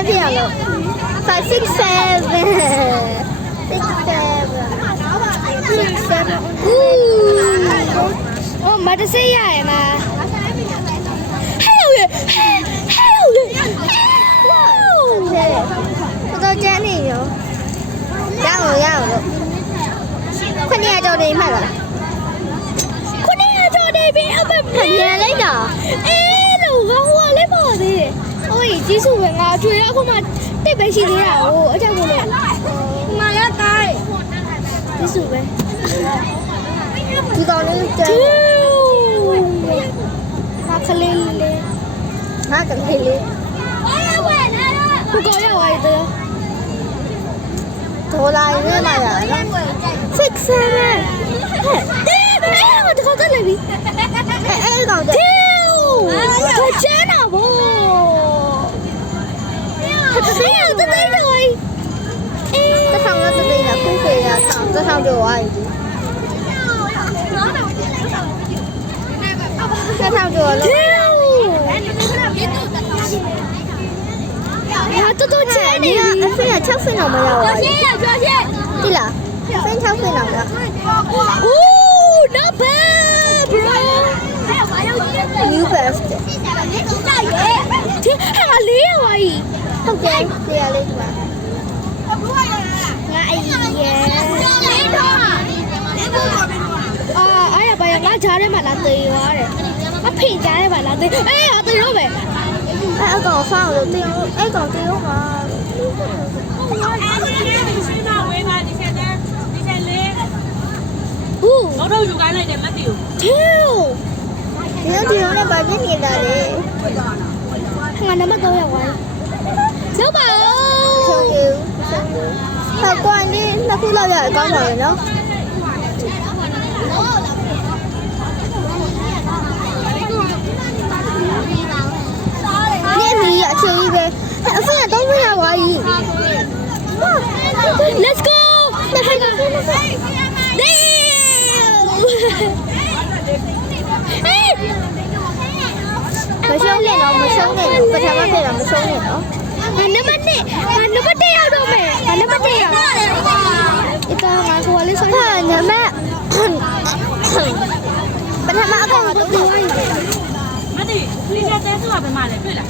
7ဖြစ်အောင်လို့5 6 7 哦，买的谁呀？嘛？还有人，还有人，我都见你有，让我了，快点叫你买了，快点叫那边，快点来的，哎，路个我来跑的，我已经是问啊，主要我嘛得白起的呀，我叫过来，妈呀带，你是呗？你搞那个，马克雷雷，哪个黑的？不搞要我的。拖拉机买了，6 7，我这好在哪里？搞的，我真的不，谁呀？这在这里。这上了这里了，空飞了，这上就我已经。这上就我了。哇，这都钱呢！你看，飞了超飞了没有啊？对了，飞超飞了的。哦 ，not bad, bro. New best。天，还有两位。ဟုတ်တယ်တရားလေးဒီမှာ ငါအကြီးအဲ့ရပါရငါကြားထဲမှာလာသေးသွားတယ်အဖေကြားထဲမှာလာသေးအေးအသေးတော့ပဲ အဲ့အကောင်ဖောင်းလို့တင်းအဲ့ကောင်တင်းရောမှာ ဟုတ် 老头又干来的没丢， thiếu ဒီလိုနဲ့ပါပြင်းနေတာလေ ငါနမတော့ရောက်သွားပြီလောက်ပါ ဆုံး ဦး ယူဟောကွန်လေးနှစ်ခုလောက်ရအကောင်းပါလေနော်ဒီအမီအချင်းကြီးပဲအဖေကတော့မရပါဘူး let's go နှစ်ဖက်က damn မရှုံးနဲ့တော့မရှုံးနဲ့ပထမဖြစ်တော့မရှုံးနဲ့နော် ငါနံပါတ်1ရောက်တော့မယ်ငါနံပါတ်1ရောက်ဒီကငါကိုလေးဆို ဟာနမပထမအကောင်တော့ တော့ဝိုင်း 没得，你家在这边买的对了，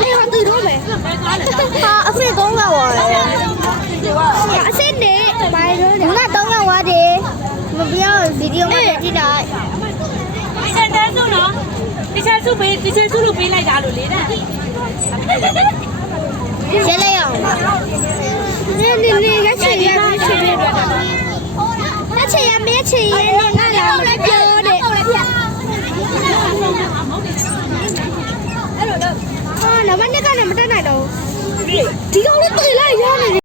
အေးဟာတူတော့မယ် 白干了。 ဟာအဖေ3ရောက်သွားတယ် ငါအစင်းနေဘာလို့လဲ ခုန3ရောက်သွားတယ်မပြောဗီဒီယိုမှာကြည့်လိုက် 你现在做呢？你现在做没？你现在做了没来家了嘞？ ရှင်းလိုက်အောင်ပါ နေရချင်ရမချင်ရလက်ချင်ရမချင်ရနဲ့ငါလာမပြောတဲ့ဟာနမနဲ့ကလည်းမတက်နိုင်တော့ဒီကောင်လေးတွေ့လိုက်ရနေ